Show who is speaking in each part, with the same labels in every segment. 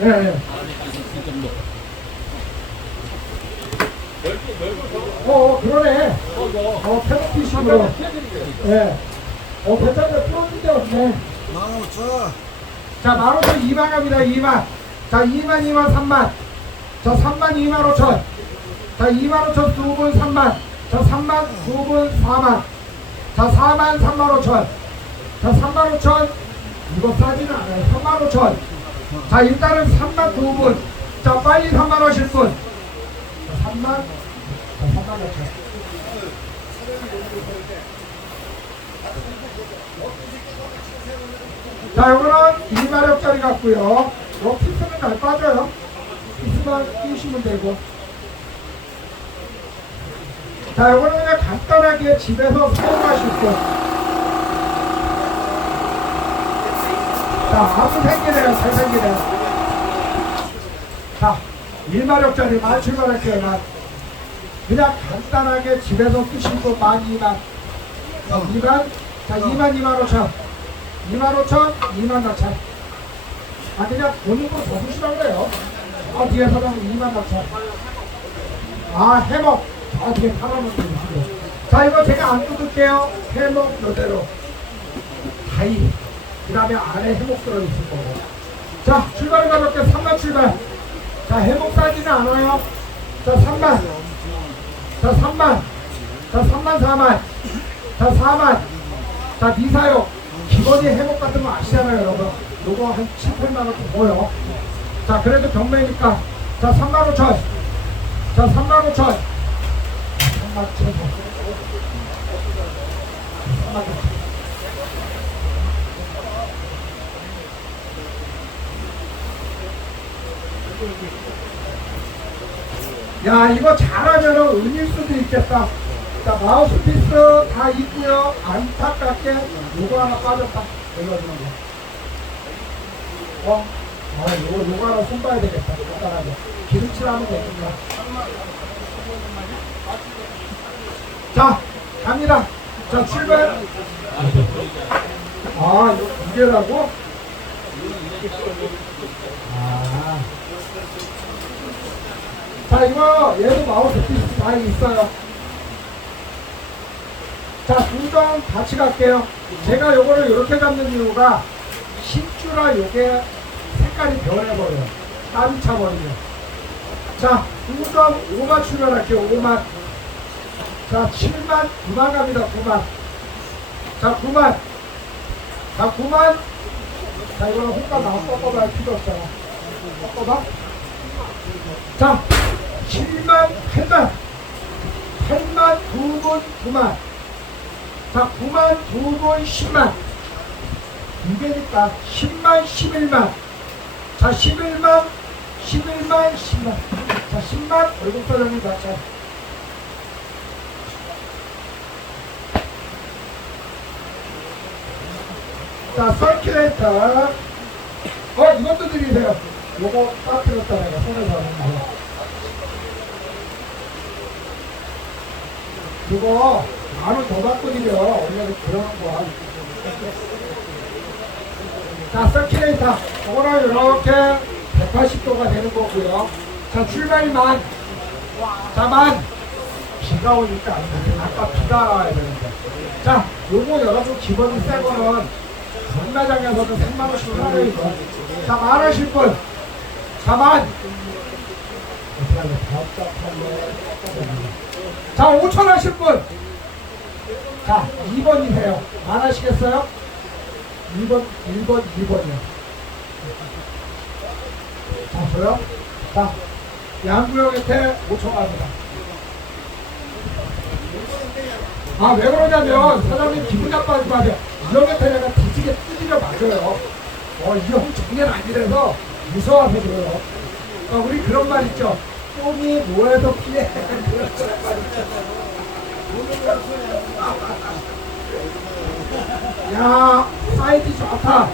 Speaker 1: 예, 예. 어, 어, 그러네. 어, 페널티식으로. 예. 어, 괜찮네. 풀어준 데 없네.
Speaker 2: 만 오천.
Speaker 1: 자, 만 오천 2만 갑니다. 2만. 자, 2만, 2만, 3만. 자, 3만, 2만 5천. 자, 2만 5천 두 분 3만. 자, 3만 두 분 4만. 자, 4만 3만 5천. 자, 3만 5천. 이거 싸지는 않아요. 3만 5천. 자, 일단은 3만 두 분. 자, 빨리 3만 하실 분. 자, 3만. 자, 3만 5천. 자, 요거는 2마력짜리 같고요. 요 피스는 잘 빠져요. 피스만 끼우시면 되고. 자, 요거는 그냥 간단하게 집에서 사용하실 거. 자, 아주 생기네요. 잘 생기네요. 자, 1마력짜리 만 출발할게요. 만. 그냥 간단하게 집에서 쓰실 거 12,000. 자, 2만. 자, 2만, 2만 5천. 2만 5천, 2만 4천. 아, 그냥 본인 거더 주시라고 그래요. 아, 뒤에 사장 2만 4천. 아, 해먹. 아, 뒤에 팔아먹는 거 자, 이거 제가 안 뜯을게요. 해먹 이대로. 다이. 그 다음에 안에 해먹 들어있을 거고. 자, 출발 가볍게 3만 출발. 자, 해먹 싸지는 않아요. 자, 3만. 자, 3만. 자, 3만, 4만. 자, 4만. 자, 미사요. 기본이 해목 같은 거 아시잖아요, 여러분. 요거 한 7, 8만 원 보여. 자, 그래도 경매니까. 자, 3만 5천. 자, 3만 5천. 3만 7천. 3만 5천. 야, 이거 잘하면은 은일 수도 있겠다. 자, 마우스피스 다 있고요. 안타깝게 요거 하나 빠졌다. 이거지만 어? 아, 요거, 요거 하나 손봐야 되겠다. 간단하게. 기름칠하면 되니까. 자, 갑니다. 자, 출발. 아, 이거 두 개라고? 아. 자, 이거 얘도 마우스 피스 다 있어요. 자, 두점 같이 갈게요. 제가 요거를 이렇게 잡는 이유가 신주라 요게 색깔이 변해버려요. 땀이 차버리면. 자, 2점 5만 출발할게요. 5만. 자, 7만, 9만 갑니다. 9만. 자, 9만. 자, 9만. 자, 이거는 혼자 나와 꺾어봐 할 필요 없잖아. 꺾어봐. 자, 7만, 8만. 8만, 2분, 9만. 자, 9만, 2분, 10만. 두 개니까 10만, 11만. 자, 11만, 11만, 10만. 자, 10만, 월급 사장님 같이. 자, 서큘레이터. 어, 이것도 드리세요. 요거 빠뜨렸다 내가 손에서 하는 거. 그거 만원 더 받고 드려. 원래 그런 거야. 자, 서큘레이터. 이거는 이렇게 180도가 되는 거고요. 자, 출발이 만. 자, 만. 비가 오니까 안 돼. 아까 비가 와야 되는데. 자, 요거 여러분 기본이 새 거는 정매장에서도 3만원씩 하는 이거. 자, 만원씩 분. 자, 만. 자, 5천 하실 분. 자, 2번이 세요. 안 하시겠어요? 2번, 1번, 2번이요. 자, 저요? 자, 양구역한테 5천 갑니다. 아, 왜 그러냐면, 사장님 기분 나빠하지 마세요. 이 형한테 내가 뒤지게 뜯으려 맞아요. 어, 이형 정년 아니라서 무서워서 그래요. 어, 우리 그런 말 있죠. 똥이 뭐해서 피해. 야, 사이즈 좋다.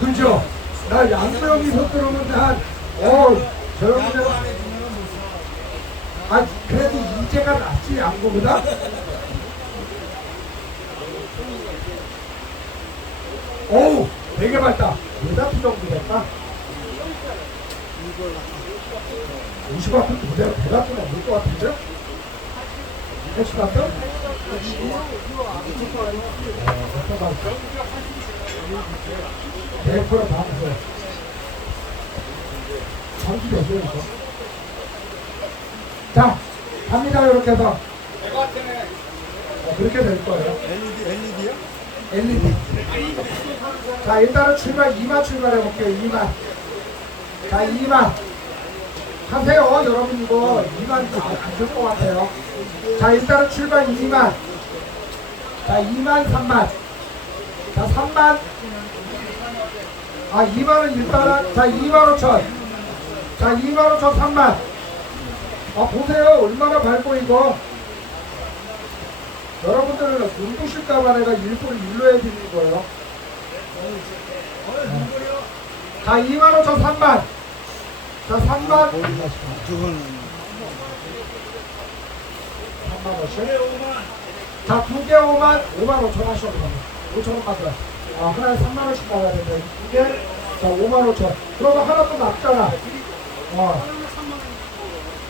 Speaker 1: 그죠? 나 양명이 서 들어오는데 한, 어, 저런데. 아, 그래도 이제가 낫지, 양거보다? 어우, 되게 밝다. 대다수 정도 될까? 50와트 그대로 대다수는 없을 것 같은데? 80와트? 어, 몇번 봤어? 100% 방수. 전기 되죠? 자, 갑니다, 이렇게 해서. 어, 그렇게 될 거예요.
Speaker 2: LED, LED요?
Speaker 1: LED. 자, 일단은 출발 2만 출발해 볼게요. 2만. 자, 2만. 하세요. 여러분 이거 2만 안될것 같아요. 자, 일단은 출발 2만. 자, 2만, 3만. 자, 3만. 아, 2만은 일단은, 자, 2만 5천. 자, 2만 5천, 3만. 아, 보세요. 얼마나 밝고 이거. 여러분들은 눈부실까봐 내가 일부러 일로 해드리는 거예요. 자, 2만 5천 3만. 자, 3만.
Speaker 2: 저거는
Speaker 1: 3만 원씩. 자, 두 개 5만, 5만 5천 하셔도 돼요. 5천 원만 더. 아, 하나에 3만 원씩 나가야 된다. 두 개, 자, 5만 5천. 그러면 하나 또 남잖아. 어.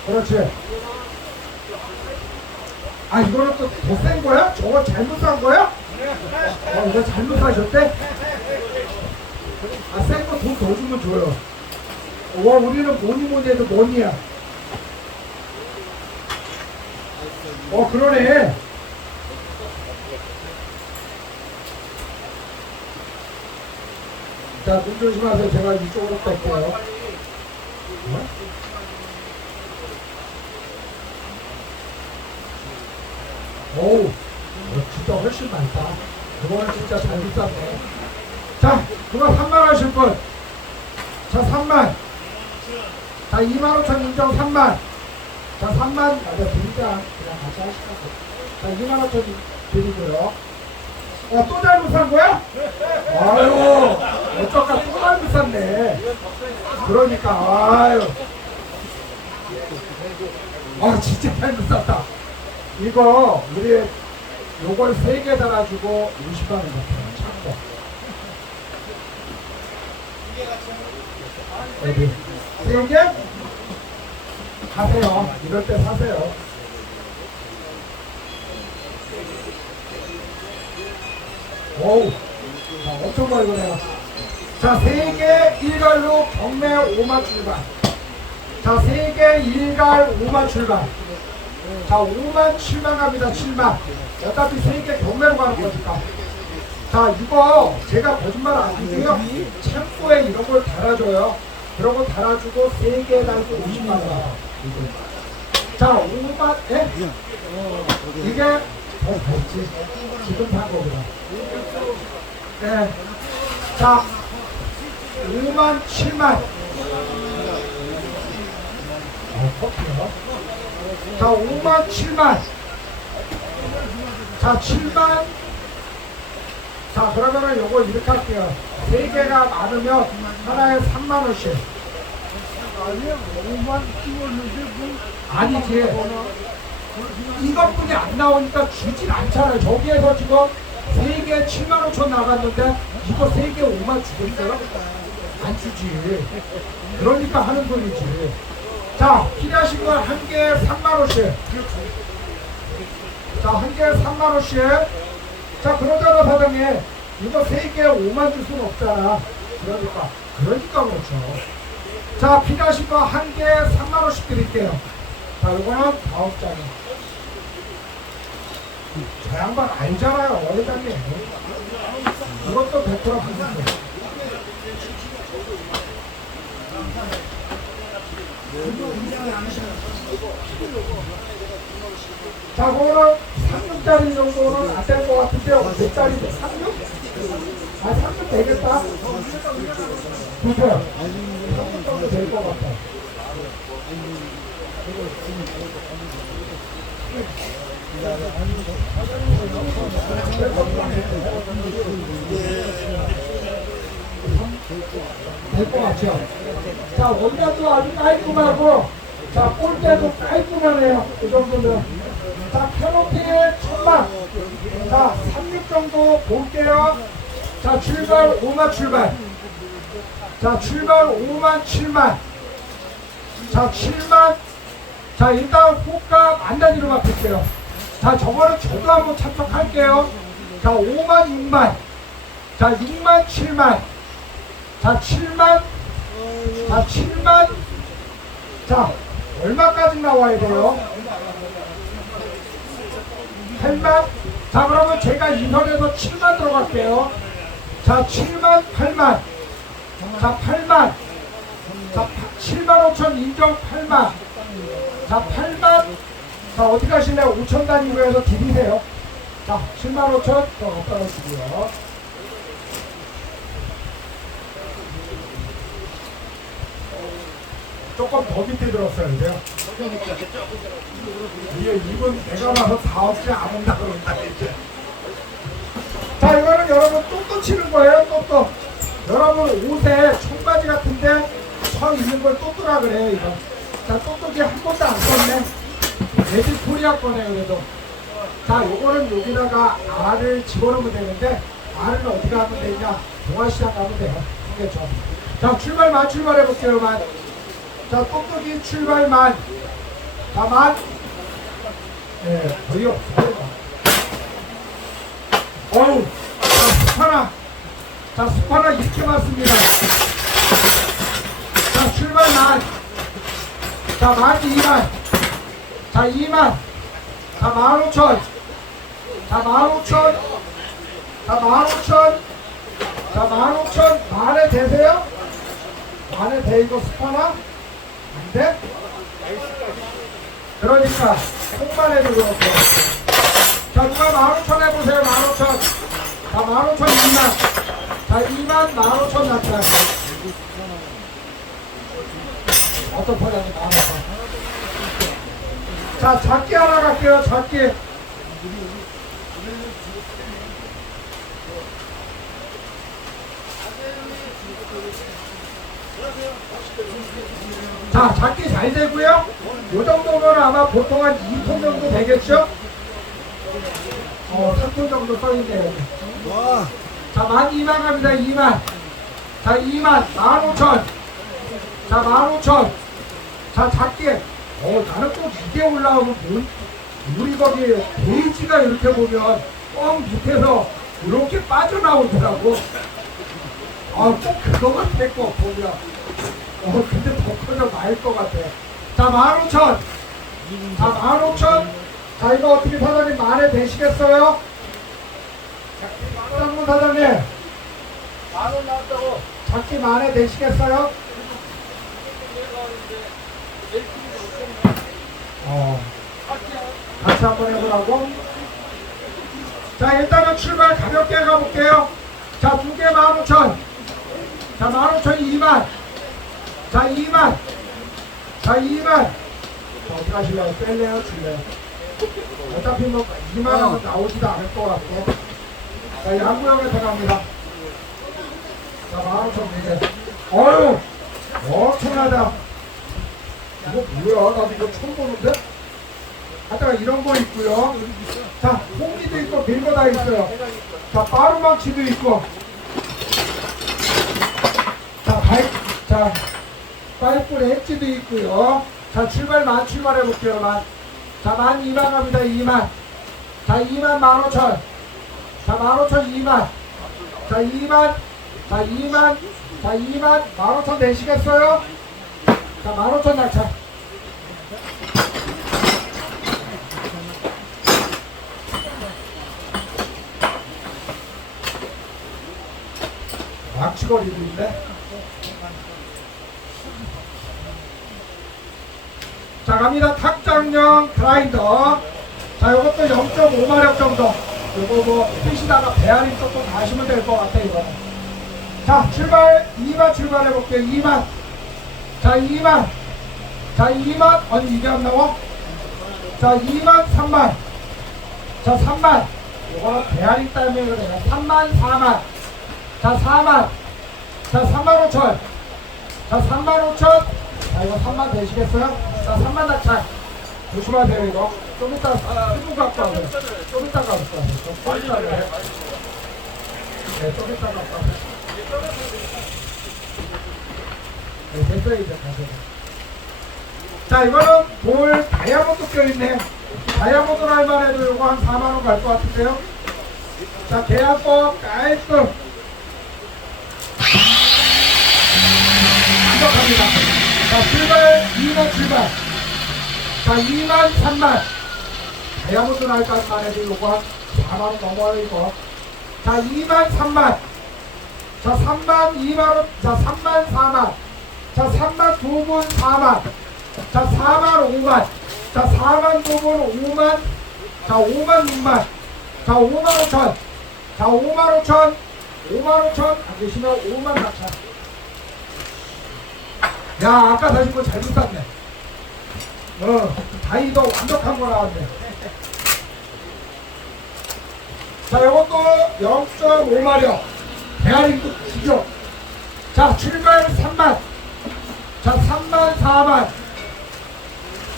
Speaker 1: 그렇지. 아, 이거는 또더센 거야? 저거 잘못 산 거야? 어, 이거 잘못 사셨대? 아, 센 거 돈 더 주면 줘요. 와, 우리는 뭐니 뭐니 해도 뭐니야. 어, 그러네. 자, 눈 조심하세요. 제가 이쪽으로 뺄게요. 어? 어우, 어, 진짜 훨씬 많다. 그거는 진짜 잘 비쌌네. 자, 그거 3만 하실 분. 자, 3만. 자, 2만 5천 인정 3만. 자, 3만. 아, 내가 드리자. 그냥 같이 하시라고. 자, 2만 5천 드리고요. 어, 또 잘못 산 거야? 아유, 어쩌까 또 잘못 샀네. 그러니까, 아유. 아, 진짜 잘못 샀다. 이거, 우리, 요걸 세 개 달아주고 50만 원 같아요. 참고. 어디? 세 개? 사세요. 이럴 때 사세요. 어우, 자, 엄청 많이 거네요. 자, 세계 일갈로 경매 5만 출발. 자, 세계 일갈 5만 출발. 자, 5만 7만 갑니다. 7만. 어차피 세계 경매로 가는 거니까. 자, 이거 제가 거짓말 안 하고요. 창고에 이런 걸 달아줘요. 그런 거 달아주고 세 개 달고 50만 원. 자, 5만, 예? 이게 더 벌지. 지금 산 거보다. 네. 자, 5만, 7만. 어, 커피요. 자, 5만, 7만. 자, 7만. 자, 그러면은 요거 이렇게 할게요. 세 개가 많으면 하나에 3만원씩.
Speaker 2: 아니야 5만 찍었는데 뭐
Speaker 1: 아니지. 이것뿐이 안 나오니까 주진 않잖아요. 저기에서 지금 세개 7만 5천 나갔는데 이거 세개 5만 주겠어요? 안 주지. 그러니까 하는 소리지. 자, 필요하신 건 한 개에 3만 원씩. 자, 한 개에 3만 원씩. 자, 그러잖아, 사장님. 이거 세 개에 5만 줄 수는 없잖아. 그러니까. 그러니까 그렇죠. 자, 필요하신 거 한 개에 3만 원씩 드릴게요. 자, 요거는 다섯 장이. 저 양반 알잖아요, 회장님. 이것도 100% 받으세요. 자, 그거는 3육짜리 정도는 안 될 것 같은데, 몇 짜리? 3육? 아, 3육 되겠다. 그죠? 3육 정도 될 것 같아. 될 것 같죠? 자, 원단도 아주 깔끔하고, 자, 꼴대도 깔끔하네요. 이 정도면. 자, 캐노피에 천만. 자, 3육 정도 볼게요. 자, 출발 5만 출발. 자, 출발 5만 7만. 자, 7만. 자, 일단 호가 만 단위로 바꿀게요. 자, 저거는 저도 한번 참석할게요. 자, 5만 6만. 자, 6만 7만. 자, 7만. 자, 7만. 자, 얼마까지 나와야 돼요? 8만? 자, 그러면 제가 인선에서 7만 들어갈게요. 자, 7만, 8만. 자, 8만. 자, 7만 5천 인정 8만. 자, 8만. 자, 어디 가실래요? 5천 단위로 해서 드리세요. 자, 7만 5천 더 놓으시고요. 조금 더 밑에 들었어야 돼요. 이게 이분 내가 봐서 사업지 안 온다 그런다 이제. 자 이거는 여러분 또또 치는 거예요 또또. 여러분 옷에 청바지 같은데 청 있는 걸 또또라 그래 이거. 자 또또지 한 번도 안 썼네. 레드 코리아 거네 그래도. 자 요거는 여기다가 알을 집어넣으면 되는데 알은 어떻게 하면 되냐? 동아시장 가면 돼요. 알겠죠? 자 출발 만 출발해 볼게요 만. 자, 똑똑이 출발만. 자, 만. 네, 거의 없어요. 어우, 자, 스파나. 자, 스파나 이렇게 맞습니다. 자, 출발만. 자, 만 2만. 자, 2만. 자, 만 5천. 자, 만 5천. 자, 만 5천. 자, 만 5천. 만에 되세요? 만에 돼, 이거 스파나? 안 돼? 그러니까 통만 해도 그렇고. 자 누가 만오천 해보세요 만오천. 자 만오천 2만 자 2만 만오천 났다. 어떤 포장이 나와서 자 작게 하나 갈게요 작게 자, 작게 잘 되고요. 요 정도면 아마 보통 한 2톤 정도 되겠죠? 어, 3톤 정도 써있네요.
Speaker 2: 와,
Speaker 1: 자, 만 2만 갑니다. 2만. 자, 2만. 15,000. 자, 15,000. 자, 작게. 어, 나는 꼭 이게 올라오면 뭘, 우리 거기 베이지가 이렇게 보면 뻥 밑에서 이렇게 빠져나오더라고. 아, 꼭 그거 같아, 꼭 보면. 어, 근데 더 커져 나을 것 같아. 자, 15,000. 자, 15,000. 자, 이거 어떻게 사장님 만에 되시겠어요? 쌍문 사장님. 만 원 나왔다고. 작기 만에 되시겠어요? 어. 같이 한번 해보라고. 자, 일단은 출발 가볍게 가볼게요. 자, 두개 15,000. 자, 15,000 2만. 자, 2만. 자, 2만. 자, 어떻게 하실래요? 뺄래요? 줄래요? 어차피 뭐 2만 원은 나오지도 않을 것 같고. 자, 양구형에 들어갑니다. 자, 15,000 4개. 어휴! 엄청나다. 이거 뭐야? 나도 이거 처음 보는데? 하다가 이런 거 있고요. 자, 홍기도 있고 별거 다 있어요. 자, 빠루망치도 있고. 자, 발, 자, 파이프 엣지도 있고요. 자, 출발 만 출발해 볼게요, 만. 자, 만 2만 갑니다, 2만. 자, 2만 15,000. 자, 15,000 2만. 자, 2만. 자, 2만. 자, 2만. 15,000 되시겠어요? 자, 15,000 낙차. 낙치거리도 있네. 자, 갑니다. 탁장형 그라인더. 자, 요것도 0.5마력 정도. 요거 뭐, 쓰시다가 배알이 조금 가시면 될 것 같아, 이거. 자, 출발, 2만 출발해볼게요. 2만. 자, 2만. 자, 2만. 아니, 이게 안 나와? 자, 2만, 3만. 자, 3만. 요거는 배알이 때문에 그래요. 3만, 4만. 자, 4만. 자, 3만 5천. 자, 3만 5천. 자, 이거 3만 되시겠어요? 자, 3만 낙찰. 조심하세요, 이거. 좀 이따, 수분 갖고 와요. 좀 이따 갖고 와요. 좀 빨리 가요. 네, 좀 이따가 봐. 네, 됐어요, 이제 가세요. 자, 이거는 돌 다이아몬드 껴있네. 다이아몬드로 할만 해도 이거 한 4만원 갈 것 같은데요? 자, 계약법 깔끔. 완벽합니다. 자, 출발, 2만 출발. 자, 2만, 3만. 다이아몬드 날까지만 해도 요거 한 4만원 넘어요, 이거. 자, 2만, 3만. 자, 3만, 2만원. 자, 3만, 4만. 자, 3만, 2분, 4만. 자, 4만, 5만. 자, 4만, 2분, 5만. 자, 5만, 6만. 자, 5만 5천. 자, 5만 5천. 5만 5천. 안 되시면 5만 4천. 야, 아까 사신 거 잘못 샀네. 어, 다이도 완벽한 거 나왔네. 자, 이것도 0.5마력. 대가리도 기죠. 자, 출발 3만. 자, 3만, 4만.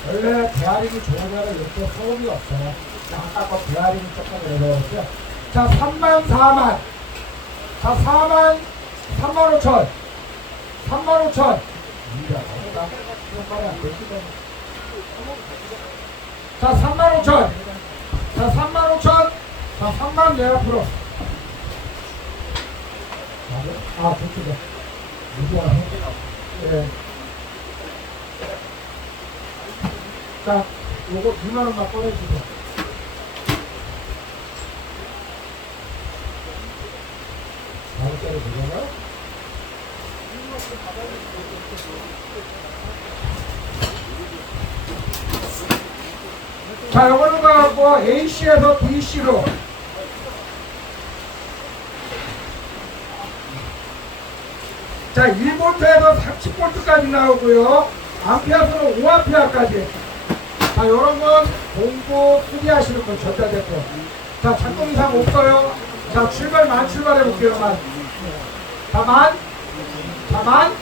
Speaker 1: 원래 대하링이 좋으면 이렇게 소음이 없어요. 자, 아까 거 대하링이 조금 어려웠죠. 자, 3만, 4만. 자, 4만, 3만 5천. 3만 5천. 자, 3만 5천. 자, 3만 5천. 자, 3만 내 앞으로. 아, 좋습니다. 누구야? 예. 자, 요거 2만 원만 꺼내주세요. 다섯 개를 들어가요? 자, 요거는 가갖고 A씨에서 B씨로 자, 1볼트에서 30볼트까지 나오고요. 암페어스는 5암페어까지. 자, 요런 건 공부 수리하시는 분 절대 됐고. 자, 작동 이상 없어요. 자, 출발 만 출발해 볼게요, 만. 자, 만. 자, 만.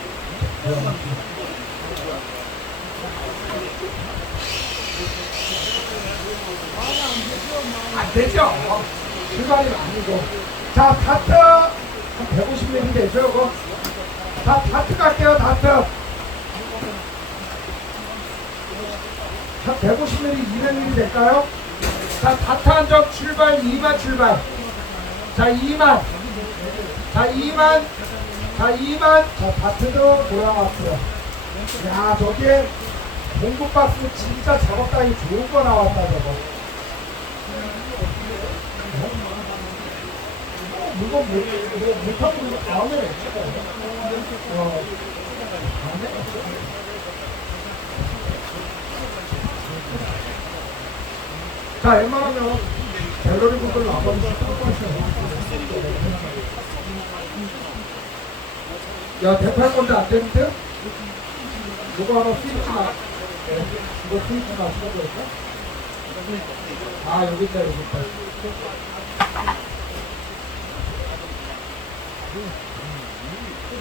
Speaker 1: 안 되죠. 출발이 아니고. 자, 다트. 한 150mm 되죠, 이거? 자, 다트 갈게요, 다트. 한 150mm, 200mm 될까요? 자, 다트 한 점 출발, 2만 출발. 자, 2만. 자, 2만. 자, 2만. 자, 다트도 돌아왔어요. 야, 저게 공급박스 진짜 작업당이 좋은 거 나왔다, 저거. 이거 못, 뭐, 못하고 이거 다음에 어, 다음에 자, 웬만하면 갤러리 분들 나가면 야, 대팔 건데 안 되는데? 이거 하나 스위치 나, 네. 이거 스위치 맞추면 될까? 아, 여기 있다, 여기 있다.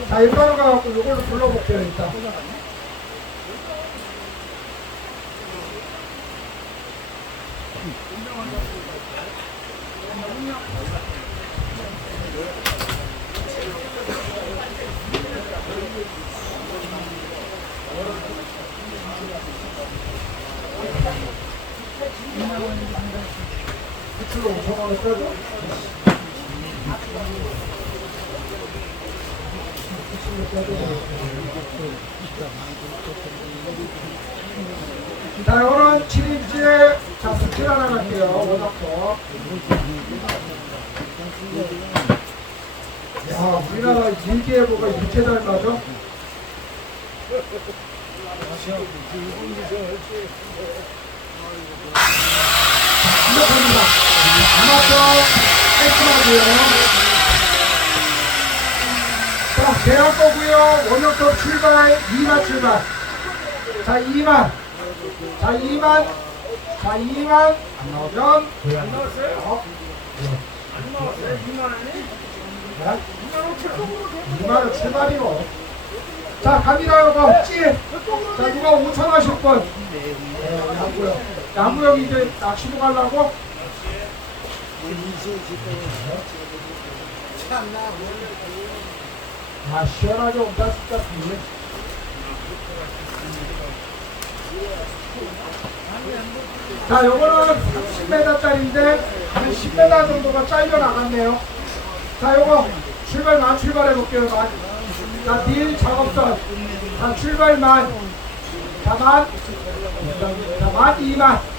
Speaker 1: 자, 일단은 가갖고 이걸로 불러볼게요, 일단. 수출로 5천 원을 빼고 자, 이거는 7인치에 자, 스킬 하나 갈게요. 워낙도. 야, 우리나라 일기예보가 이렇게 잘 맞아? 완벽합니다. 아마도 깔끔하고요. 자, 계약 거고요. 원역도 출발, 2만 출발. 자, 2만. 자, 2만. 자, 2만. 안 나오면 안 나왔어요? 어? 안 나왔어요? 2만 원이? 2만 원 출발이요. 자, 갑니다, 여보. 찌. 자, 누가 5천 하실 분? 네, 양구역. 양구역 이제 낚시로 가려고? 아, 시원하게 온다, 진짜. 비에. 자, 요거는 30m짜리인데 한 10m 정도가 잘려 나갔네요. 자, 요거 출발 만 출발해 볼게요. 만. 자, 딜 작업선. 자, 출발만. 자, 만. 자, 만 2만.